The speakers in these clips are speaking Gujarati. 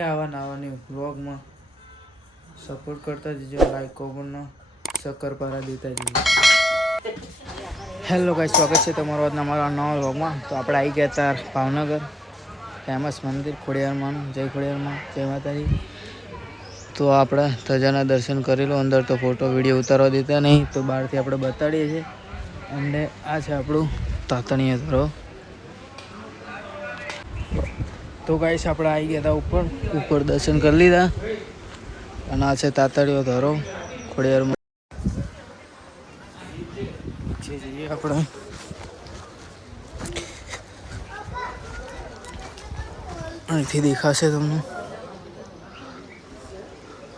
આવા નાવાની વ્લોગમાં સપોર્ટ કરતા જજો લાઈક કોમેન્ટનો શક્કરપારા દેતા જજો. હેલો ગાઈસ સ્વાગત છે તમારો આજના મારા નવા વ્લોગમાં તો આપણે આવી ગયા તાર ભાવનગર. ફેમસ મંદિર ખોડિયારમાંનું જય ખોડિયારમાં. જય માતાજી. તો આપણે ધજાના દર્શન કરી લો. અંદર તો ફોટો વીડિયો ઉતારવા દેતા નહીં. તો બહારથી આપણે બતાડીએ છીએ. અને આ છે આપણું તાતણીય ધરો તો ગાઈશ આપણે આવી ગયા હતા ઉપર. ઉપર દર્શન કરી લીધા. અને આ છે તાતડીઓ ધરો. ખોડિયારમાં. આપણે. અહીંથી દેખાશે તમને.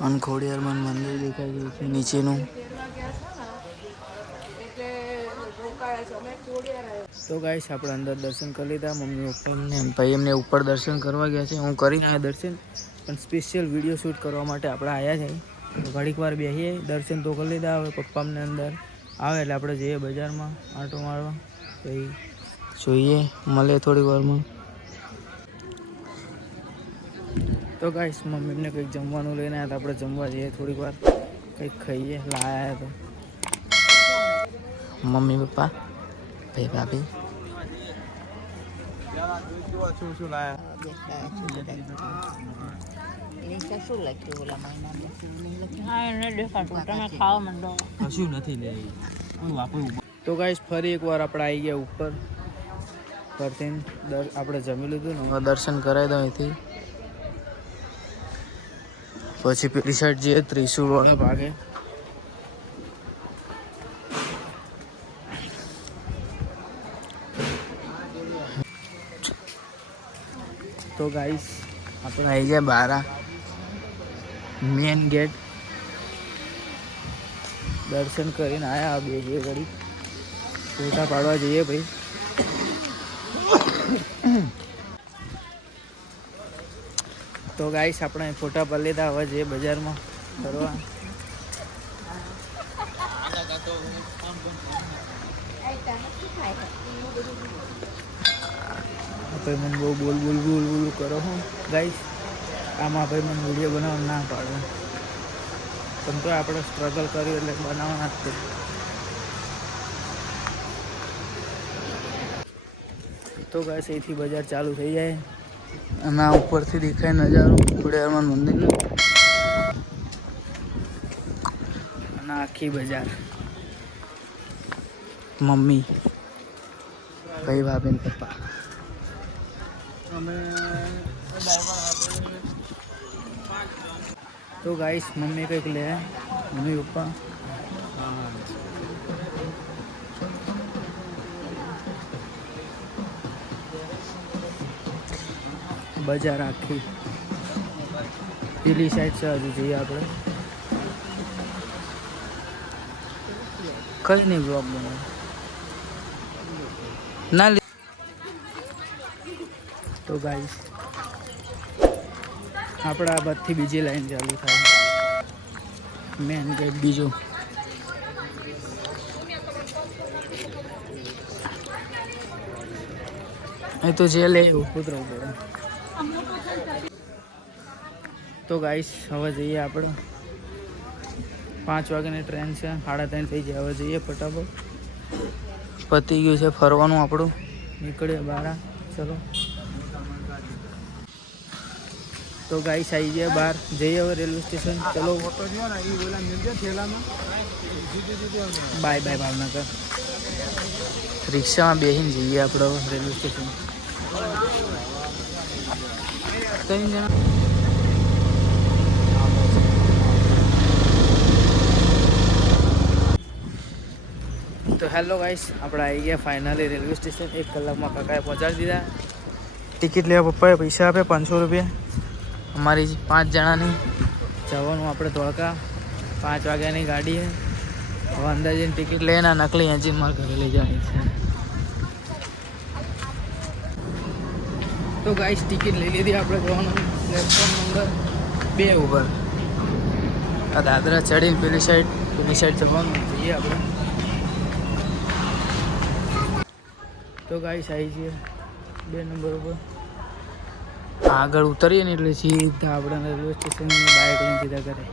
અને ખોડિયારમાં મંદિર દેખાઈ ગયું છે નીચેનું. તો ગાઈશ આપણે અંદર દર્શન કરી લીધા. મમ્મી, પપ્પાને ભાઈ એમને ઉપર દર્શન કરવા ગયા છે. હું કરીને આવ્યા દર્શન. પણ સ્પેશિયલ વીડિયો શૂટ કરવા માટે આપણે આવ્યા છે ઘડીક વાર બેસીએ. દર્શન તો કરી લીધા. હવે પપ્પાને અંદર આવે એટલે આપણે જઈએ બજારમાં આંટો મારવા. પછી જોઈએ. મળે થોડી વારમાં. તો ગાઈશ મમ્મીને કંઈક જમવાનું લઈને આવ્યા આપણે જમવા જઈએ થોડીક વાર. કંઈક ખાઈએ. લાયા તો મમ્મી, પપ્પા. ભાઈ ભાભી. તો ગાઈસ ફરી એકવાર આપણે આવી ગયા ઉપર. પરથી આપણે જમી લીધું ને. દર્શન કરાવી દો અહીંથી. પછી પેલી સાઈડ જઈએ ત્રિશુળ વાળા ભાગે. તો ગાઈસ આપણે આવી ગયા બારા. મેન ગેટ દર્શન કરીને આવ્યા બે જે ઘડી ફોટા પાડવા જઈએ ભાઈ. તો ગાઈસ આપણે ફોટા પાડી લીધા. હવે જઈએ બજારમાં ફરવા. ભાઈ મને બહુ બોલ બોલ બોલ બોલ કરો હું. ગાઈસ આમાં ભાઈ મને વીડિયો બનાવવા ના પાડે. પણ તો આપણે સ્ટ્રગલ કર્યું એટલે બનાવવાના જ છે. તો ગાઈશ અહીંથી બજાર ચાલુ થઈ જાય. અને આ ઉપરથી દેખાય નજારો. ખોડિયારમાં મંદિરનો. અને આખી બજાર. મમ્મી. ભાઈ, ભાભી ને પપ્પા તો ગાઈસ મમ્મી કંઈક લે. મમ્મી, પપ્પા. બજાર આખી. પેલી સાઈડ છે હજુ જઈએ આપણે. કઈ નહીં બ્લોક બનાવ ના તો ગાઈસ આપણા આ બાદથી બીજી લાઈન ચાલુ થાય. મેન ગેટ બીજો. એ તો જે લે એવું ઉતરવું પડે. તો ગાઈસ હવે જઈએ આપણે. પાંચ વાગ્યાની ટ્રેન છે, સાડા ત્રણ થઈ જાય હવે જઈએ ફટાફટ. પતી ગયું છે ફરવાનું આપણું. નીકળીએ બારા ચલો. તો ગાઈસ આવી ગયા બહાર જઈએ હવે રેલવે સ્ટેશન ચલો બાય બાય ભાવનગર રિક્ષામાં બેસીને જઈએ આપણે હવે, રેલવે સ્ટેશન. ત્રણ જણા. તો હેલો ગાઈસ, આપણે આવી ગયા ફાઇનલી રેલવે સ્ટેશન. એક કલાકમાં કાકાએ પહોંચાડી દીધા. ટિકિટ લેવા પપ્પાએ પૈસા આપ્યા પાંચસો રૂપિયા. અમારી પાંચ જણાની. જવાનું આપણે ધોળકા. પાંચ વાગ્યાની ગાડી છે. હવે અંદર ટિકિટ લઈને આ નકલી એન્જિન માર ઘરે લઈ જવાની છે. તો ગાઈસ ટિકિટ લઈ લીધી આપણે જવાનું. પ્લેટફોર્મ નંબર બે ઉપર. આ દાદરા ચડીને પેલી સાઈડ પેલી સાઈડ જવાનું. જઈએ આપણે. તો ગાઈસ આવી છીએ. બે નંબર ઉપર. આગળ ઉતરીએ ને એટલે સીધા આપણે રેલવે સ્ટેશન બાઇક લઈને સીધા ઘરે.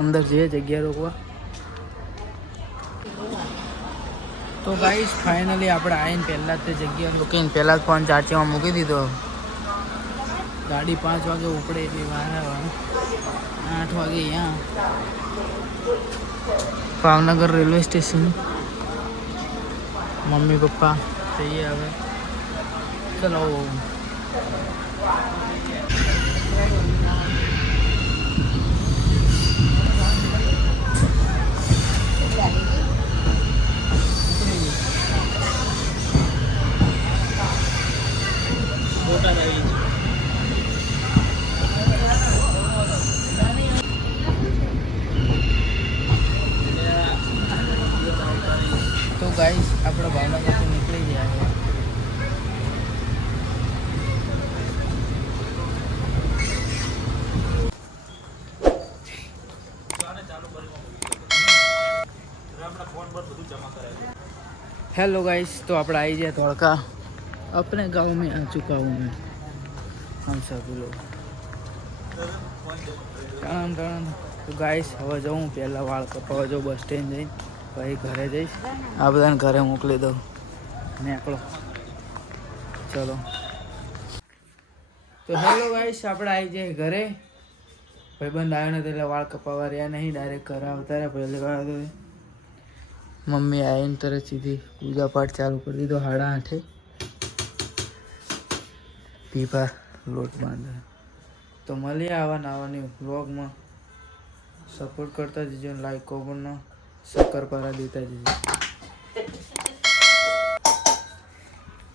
અંદર જે જગ્યા રોકવા. તો ગાઈસ ફાઇનલી આપણે આવીને પહેલાં જ તે જગ્યા મૂકીને પહેલાં જ ફોન ચાર્જિંગમાં મૂકી દીધો. ગાડી પાંચ વાગે ઉપડે એટલી વાર આઠ વાગે અહીંયા. Bhavnagar railway station. Mummy papa જઈએ હવે. ચલો તો ગાઈસ આપણે ભાવનગરથી નીકળી ગયા છે हेलो गाइस तो आप आई जाए धोड़का अपने गांव में आ चुका हूँ मैं हम सभी लोग ટણ ટણ તો ગાઈસ હવે જવું પહેલાં વાળ કપાવવા જાઉં બસ સ્ટેન્ડ જઈને પછી ઘરે જઈશ આ બધાને ઘરે મોકલી દઉં નીકળો ચલો તો હેલો ગાઈસ આપણે આવી જાય ઘરે ભાઈબંધ આવ્યો નથી એટલે વાળ કપાવવા રહ્યા નહીં ડાયરેક્ટ ઘરે આવતા રહ્યા પહેલી વાર તો મમ્મી આવીને તરત સીધી પૂજા પાઠ ચાલુ કરી દીધો સાડા આઠે. પીપા લોટ બાંધે. તો મળીએ આવા નાવાની વ્લોગમાં સપોર્ટ કરતા જજો લાઈક કોમેન્ટનો શક્કરપારા દેતા જજો.